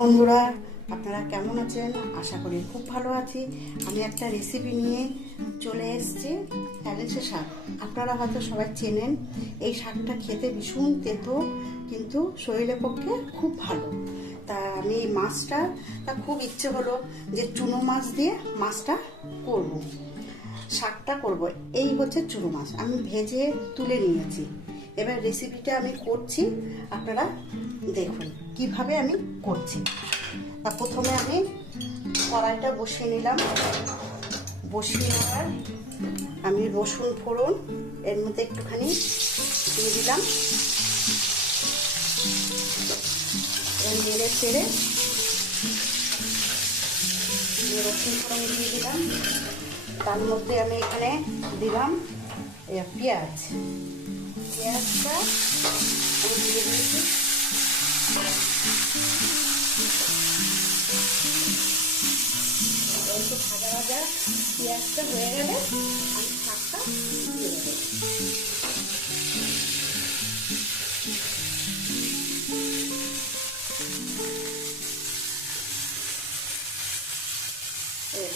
বন্ধুরা, আপনারা কেমন আছেন? আশা করি খুব ভালো আছি। আমি একটা রেসিপি নিয়ে চলে এসেছি, হেলেঞ্চা শাক। আপনারা হয়তো সবাই চেনেন। এই শাকটা খেতে ভীষণ তেতো, কিন্তু শরীরের পক্ষে খুব ভালো। তা আমি মাছটা খুব ইচ্ছে হলো যে চুনো মাছ দিয়ে মাছটা করব, শাকটা করব। এই হচ্ছে চুনো মাছ, আমি ভেজে তুলে নিয়েছি। এবার রেসিপিটা আমি করছি, আপনারা দেখুন কিভাবে আমি করছি। তা প্রথমে আমি কড়াইটা বসিয়ে নিলাম। বসিয়ে নেওয়ার আমি রসুন ফোড়ন এর মধ্যে একটুখানি দিয়ে দিলাম। নেড়ে চেড়ে রসুন ফোড়ন দিয়ে দিলাম। তার মধ্যে আমি এখানে দিলাম পেঁয়াজটা আমি দিয়ে দিয়েছি। একটু ভাজা ভাজা পেঁয়াজটা হয়ে গেলে আমি শাকটা দিয়ে দেবো।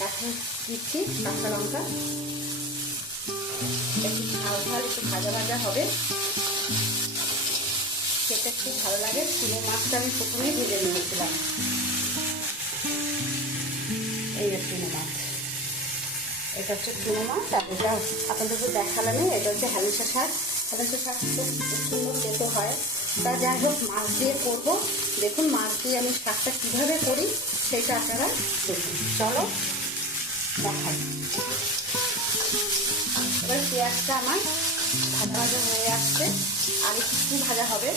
কাঁচা দিচ্ছি, কাঁচা লঙ্কা একটু ঝাল ঝাল একটু ভাজা ভাজা হবে, সেটা একটু ভালো লাগে। চুনো মাছটা আমি প্রথমেই ভেজে নিয়েছিলাম। এই যে চুনো মাছ, এটা হচ্ছে চুনো মাছ। আর এটা আপনাদেরকে দেখালামই, এটা হচ্ছে হেলেঞ্চা শাক। হেলেঞ্চা শাক খুব সুন্দর খেতে হয়। তা যাই হোক, মাছ দিয়ে করবো। দেখুন মাছ দিয়ে আমি শাকটা কীভাবে করি সেটা আপনারা দেখুন। চলো দেখাই। এবার পেঁয়াজটা আমার ভাজা ভাজা হয়ে আসছে, আর একটু ভাজা হবে।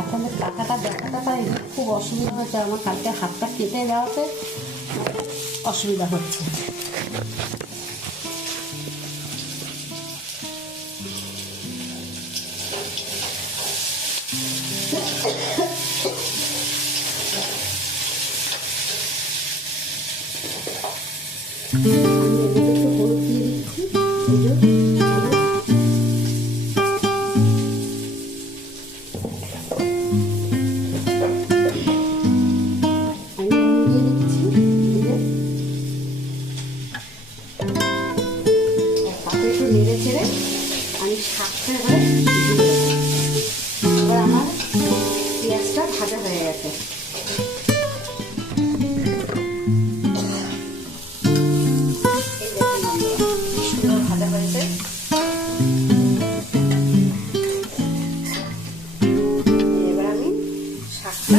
আপনাদের টাকাটা দেখাতে পারিনি, খুব অসুবিধা হচ্ছে। আমার কালকে হাতটা কেটে যাওয়াতে অসুবিধা হচ্ছে। আমি একটু হলুদ দিয়ে দিচ্ছি। একটু নেড়ে ছেড়ে আমি শাকটা এবার আমার পেঁয়াজটা ভাজা হয়ে গেছে। সুন্দর ভাজা হয়েছে। এবার আমি শাকটা